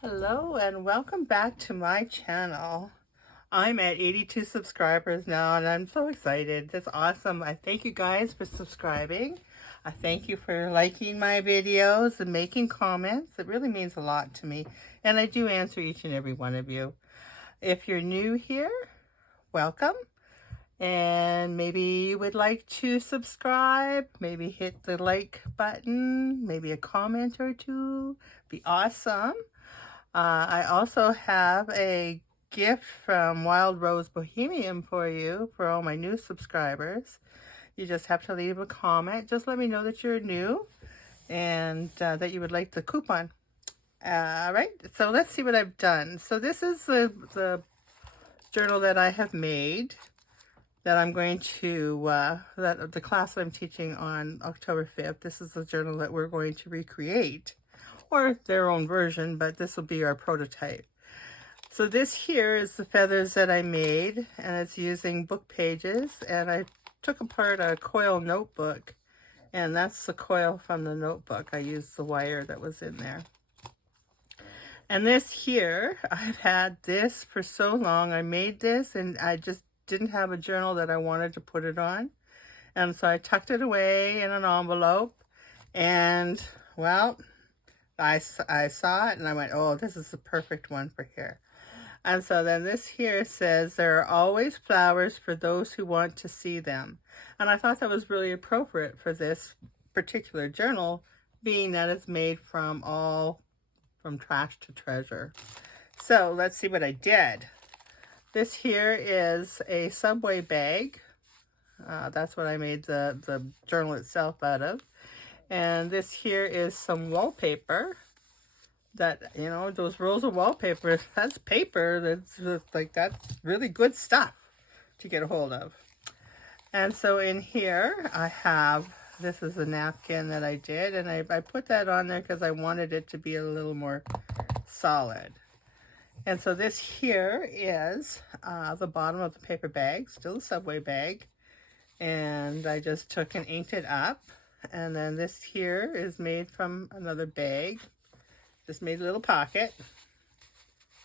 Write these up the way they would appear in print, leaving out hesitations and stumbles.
Hello and welcome back to my channel. I'm at 82 subscribers now and I'm so excited. That's awesome. I thank you guys for subscribing. I thank you for liking my videos and making comments. It really means a lot to me. And I do answer each and every one of you. If you're new here, welcome. And maybe you would like to subscribe, maybe hit the like button, maybe a comment or two. Be awesome. I also have a gift from Wild Rose Bohemian for you, for all my new subscribers. You just have to leave a comment. Just let me know that you're new and that you would like the coupon. All right, so let's see what I've done. So this is the journal that I have made that I'm going to, that the class that I'm teaching on October 5th. This is the journal that we're going to recreate, or their own version, but this will be our prototype. So this here is the feathers that I made, and it's using book pages, and I took apart a coil notebook, and that's the coil from the notebook. I used the wire that was in there. And this here, I've had this for so long. I made this and I just didn't have a journal that I wanted to put it on. And so I tucked it away in an envelope, and well, I saw it and I went, oh, this is the perfect one for here. And so then this here says, there are always flowers for those who want to see them. And I thought that was really appropriate for this particular journal, being that it's made from trash to treasure. So let's see what I did. This here is a Subway bag. That's what I made the journal itself out of. And this here is some wallpaper that, you know, those rolls of wallpaper, that's paper. That's really good stuff to get a hold of. And so in here I have, this is a napkin that I did, and I put that on there because I wanted it to be a little more solid. And so this here is the bottom of the paper bag, still a Subway bag. And I just took and inked it up. And then this here is made from another bag. Just made a little pocket,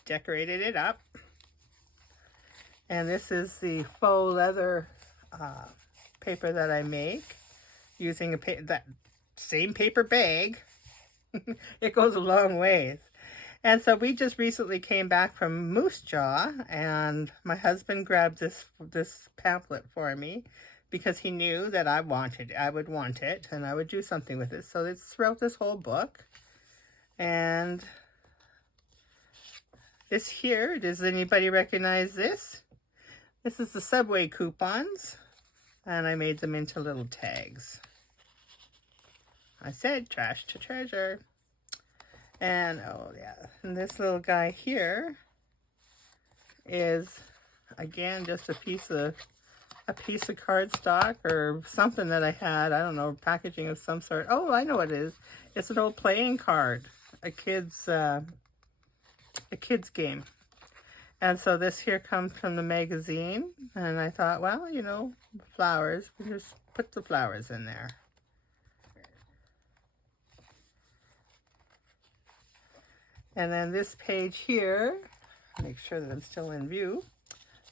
decorated it up. And this is the faux leather paper that I make using that same paper bag. It goes a long ways. And so we just recently came back from Moose Jaw, and my husband grabbed this pamphlet for me because he knew that I would want it, and I would do something with it. So it's throughout this whole book. And this here, does anybody recognize this? This is the Subway coupons, and I made them into little tags. I said trash to treasure. And oh yeah, and this little guy here is, again, just a piece of cardstock or something that I had. I don't know, packaging of some sort. Oh, I know what it is. It's an old playing card, a kid's game. And so this here comes from the magazine, and I thought, well, you know, flowers, we just put the flowers in there. And then this page here, make sure that I'm still in view.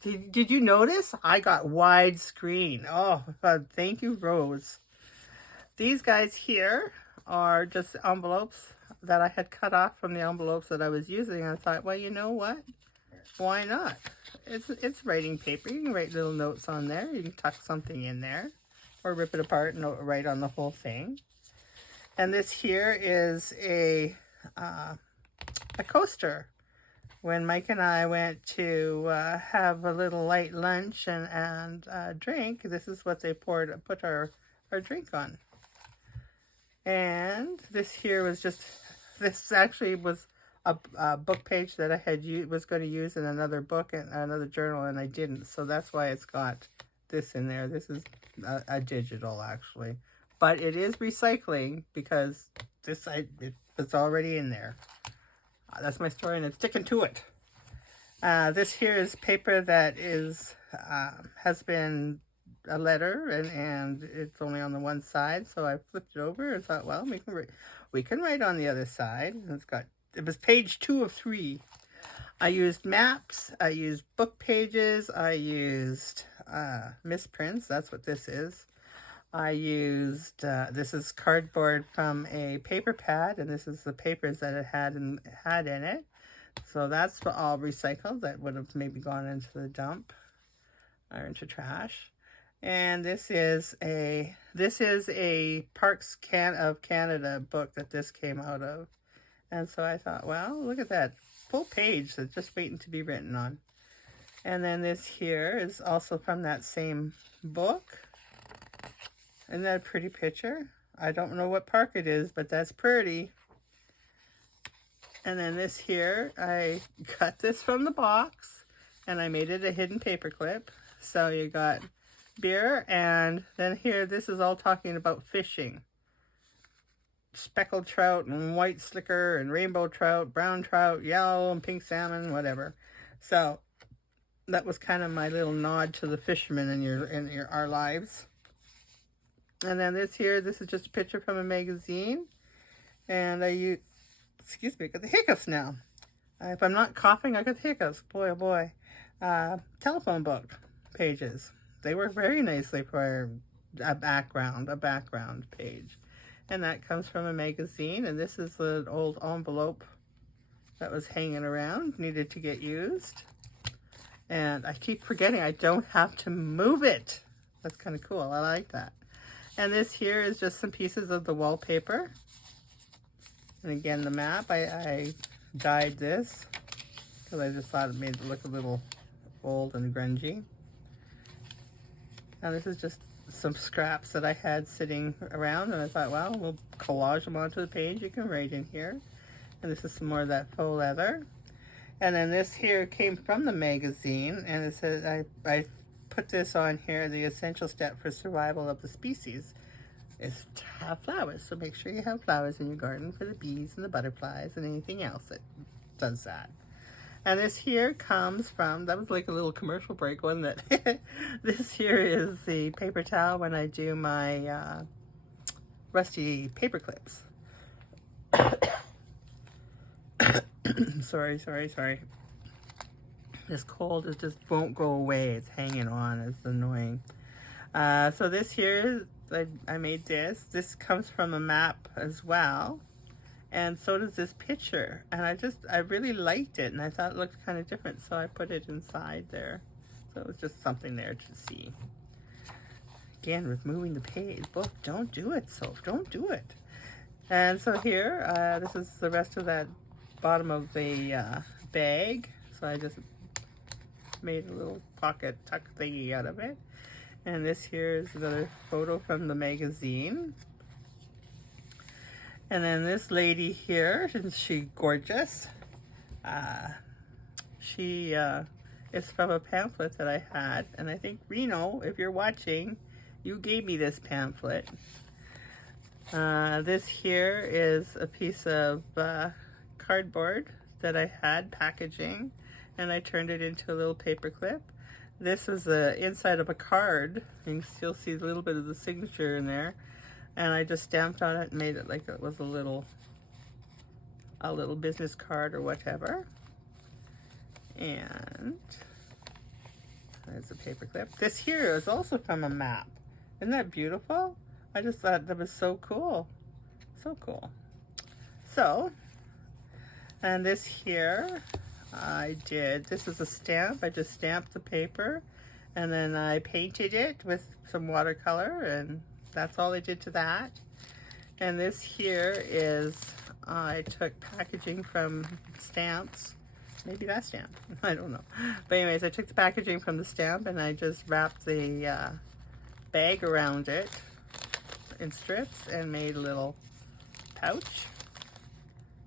Did you notice? I got widescreen. Oh, thank you, Rose. These guys here are just envelopes that I had cut off from the envelopes that I was using. I thought, well, you know what? Why not? It's writing paper. You can write little notes on there. You can tuck something in there or rip it apart and write on the whole thing. And this here is a coaster. When Mike and I went to have a little light lunch and drink, this is what they put our drink on. And this here was this actually was a book page that I was going to use in another book and another journal, and I didn't. So that's why it's got this in there. This is a digital, actually. But it is recycling because it's already in there. That's my story, and it's sticking to it. This here is paper that is has been a letter, and it's only on the one side, so I flipped it over and thought, well, we can write on the other side. And it was page 2 of 3. I used maps, I used book pages, I used misprints. That's what this is. I used this is cardboard from a paper pad, and this is the papers that it had in it. So that's all recycled. That would have maybe gone into the dump or into trash. And this is a Parks of Canada book that this came out of. And so I thought, well, look at that full page that's just waiting to be written on. And then this here is also from that same book. Isn't that a pretty picture? I don't know what park it is, but that's pretty. And then this here, I cut this from the box and I made it a hidden paper clip. So you got beer, and then here, this is all talking about fishing. Speckled trout and white slicker and rainbow trout, brown trout, yellow and pink salmon, whatever. So that was kind of my little nod to the fishermen in our lives. And then this is just a picture from a magazine. And excuse me, I got the hiccups now. If I'm not coughing, I got the hiccups. Boy, oh boy. Telephone book pages. They work very nicely for a background page. And that comes from a magazine. And this is an old envelope that was hanging around, needed to get used. And I keep forgetting I don't have to move it. That's kind of cool. I like that. And this here is just some pieces of the wallpaper. And again, the map, I dyed this because I just thought it made it look a little old and grungy. Now this is just some scraps that I had sitting around, and I thought, well, we'll collage them onto the page. You can write in here. And this is some more of that faux leather. And then this here came from the magazine, and it says, I put this on here, the essential step for survival of the species is to have flowers. So make sure you have flowers in your garden for the bees and the butterflies and anything else that does that. And this here comes from, that was like a little commercial break, wasn't it? This here is the paper towel when I do my rusty paper clips. Sorry. This cold just won't go away. It's hanging on. It's annoying. So this here, I made this. This comes from a map as well. And so does this picture. And I really liked it. And I thought it looked kind of different. So I put it inside there. So it was just something there to see. Again, with moving the page. Book, don't do it, Soph. Don't do it. And so here, this is the rest of that bottom of the bag. So I just made a little pocket tuck thingy out of it. And this here is another photo from the magazine. And then this lady here, isn't she gorgeous? She is from a pamphlet that I had. And I think, Reno, if you're watching, you gave me this pamphlet. This here is a piece of cardboard that I had packaging, and I turned it into a little paper clip. This is the inside of a card. You can still see a little bit of the signature in there. And I just stamped on it and made it like it was a little business card or whatever. And there's a paper clip. This here is also from a map. Isn't that beautiful? I just thought that was so cool. So cool. So, and this here, this is a stamp. I just stamped the paper and then I painted it with some watercolor, and that's all I did to that. And this here is, I took packaging from stamps. Maybe that stamp, I don't know. But anyways, I took the packaging from the stamp and I just wrapped the bag around it in strips and made a little pouch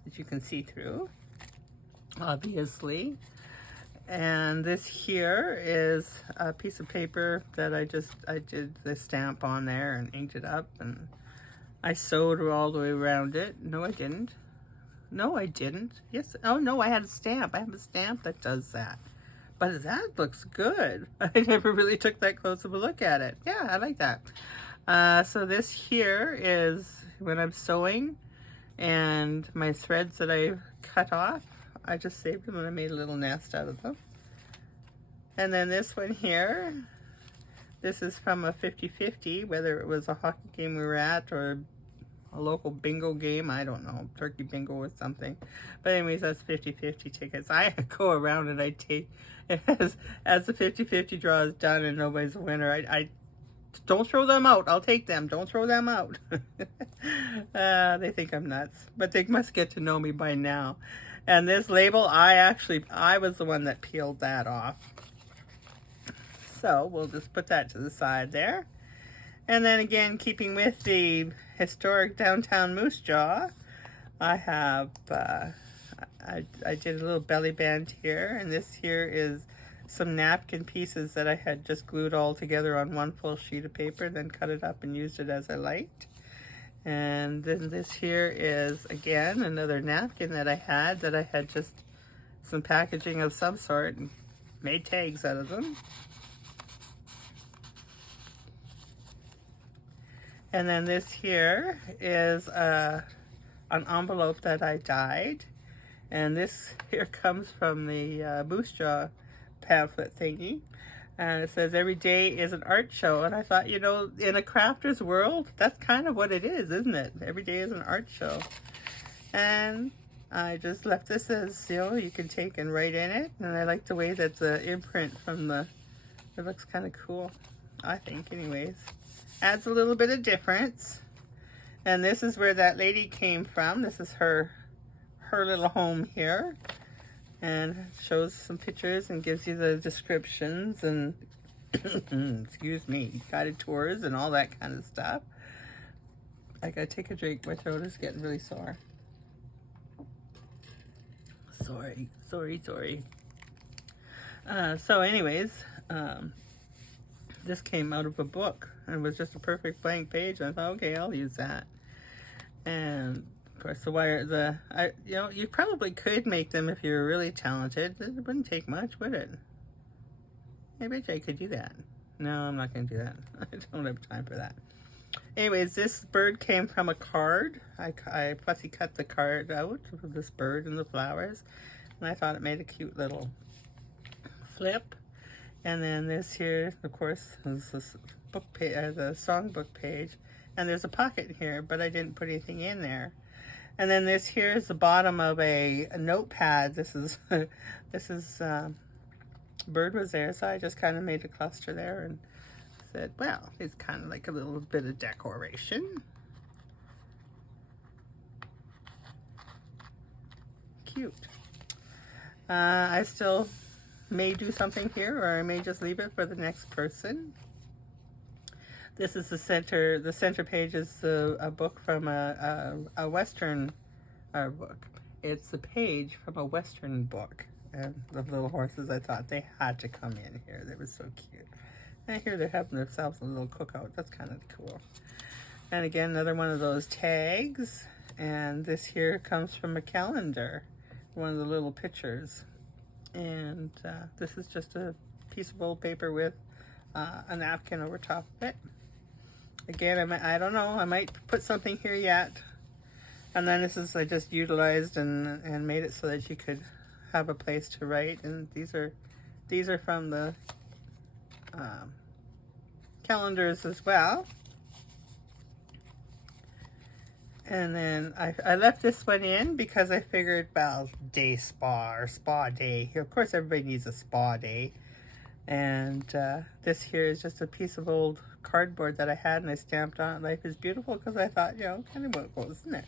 that you can see through, obviously. And this here is a piece of paper that I did the stamp on there and inked it up, and I sewed all the way around it. No, I didn't. No, I didn't. Yes. Oh, no, I had a stamp. I have a stamp that does that. But that looks good. I never really took that close of a look at it. Yeah, I like that. So this here is when I'm sewing, and my threads that I cut off, I just saved them and I made a little nest out of them. And then this one here, this is from a 50-50, whether it was a hockey game we were at or a local bingo game, I don't know, turkey bingo or something. But anyways, that's 50-50 tickets. I go around and I take, as the 50-50 draw is done and nobody's a winner, I don't throw them out. I'll take them. Don't throw them out. They think I'm nuts, but they must get to know me by now. And this label, I was the one that peeled that off. So we'll just put that to the side there. And then again, keeping with the historic downtown Moose Jaw, I have, I did a little belly band here, and this here is some napkin pieces that I had just glued all together on one full sheet of paper, then cut it up and used it as I liked. And then this here is, again, another napkin that I had just some packaging of some sort and made tags out of them. And then this here is an envelope that I dyed. And this here comes from the Moose Jaw pamphlet thingy. And it says, every day is an art show. And I thought, you know, in a crafter's world, that's kind of what it is, isn't it? Every day is an art show. And I just left this as, you know, you can take and write in it. And I like the way that the imprint from it looks kind of cool, I think, anyways. Adds a little bit of difference. And this is where that lady came from. This is her little home here. And shows some pictures and gives you the descriptions and excuse me, guided tours and all that kind of stuff. I gotta take a drink. My throat is getting really sore. Sorry. So anyways, this came out of a book. It was just a perfect blank page. I thought, okay, I'll use that. And of course, the wire, you know, you probably could make them if you were really talented. It wouldn't take much, would it? I bet you I could do that. No, I'm not going to do that. I don't have time for that. Anyways, this bird came from a card. I fussy cut the card out of this bird and the flowers. And I thought it made a cute little flip. And then this here, of course, is this book page, the songbook page. And there's a pocket here, but I didn't put anything in there. And then this here is the bottom of a notepad. This is bird was there, so I just kind of made a cluster there and said, well, it's kind of like a little bit of decoration. Cute. I still may do something here, or I may just leave it for the next person. This is the center. The center page is a book from a Western book. It's a page from a Western book. And the little horses, I thought they had to come in here. They were so cute. And here they're having themselves a little cookout. That's kind of cool. And again, another one of those tags. And this here comes from a calendar. One of the little pictures. And this is just a piece of old paper with a napkin over top of it. Again, I don't know, I might put something here yet. And then this is, I just utilized and made it so that you could have a place to write. And these are from the calendars as well. And then I left this one in because I figured, well, day spa or spa day. Of course, everybody needs a spa day. And this here is just a piece of old cardboard that I had, and I stamped on it, Life is Beautiful, because I thought, you know, kind of what goes, isn't it?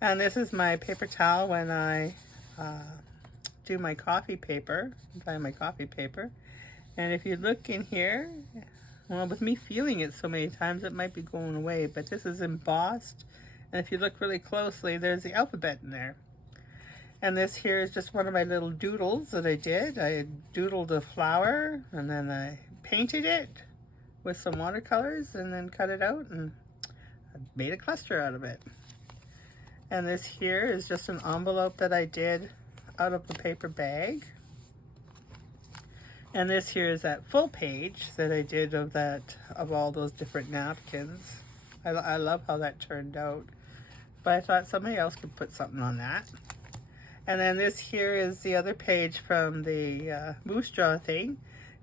And this is my paper towel when I do my coffee paper, buy my coffee paper. And if you look in here, well, with me feeling it so many times, it might be going away, but this is embossed. And if you look really closely, there's the alphabet in there. And this here is just one of my little doodles that I did. I doodled a flower, and then I painted it with some watercolors, and then cut it out, and I made a cluster out of it. And this here is just an envelope that I did out of the paper bag. And this here is that full page that I did of all those different napkins. I love how that turned out. But I thought somebody else could put something on that. And then this here is the other page from the Moose Jaw thing,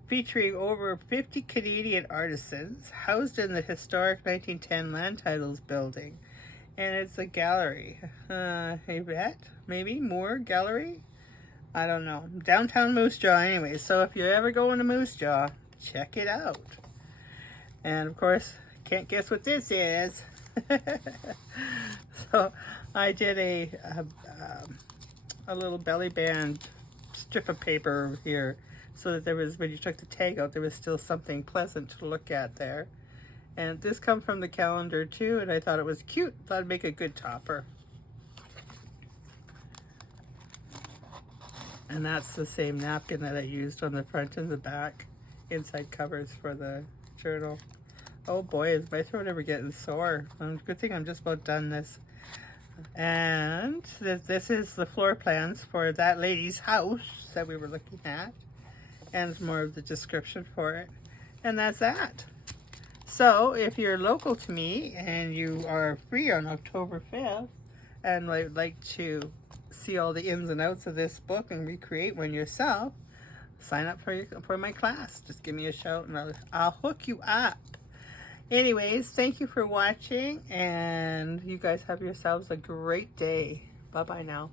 featuring over 50 Canadian artisans housed in the historic 1910 Land Titles building. And it's a gallery. Hey, bet? Maybe more gallery? I don't know. Downtown Moose Jaw anyway. So if you're ever going to Moose Jaw, check it out. And of course, can't guess what this is. So I did a little belly band strip of paper here, so that there was, when you took the tag out, there was still something pleasant to look at there. And this comes from the calendar too, and I thought it was cute. Thought it'd make a good topper. And that's the same napkin that I used on the front and the back inside covers for the journal. Oh boy, is my throat ever getting sore. Good thing I'm just about done this. And this is the floor plans for that lady's house that we were looking at. And more of the description for it. And that's that. So if you're local to me and you are free on October 5th and would like to see all the ins and outs of this book and recreate one yourself, sign up for my class. Just give me a shout and I'll hook you up. Anyways, thank you for watching, and you guys have yourselves a great day. Bye-bye now.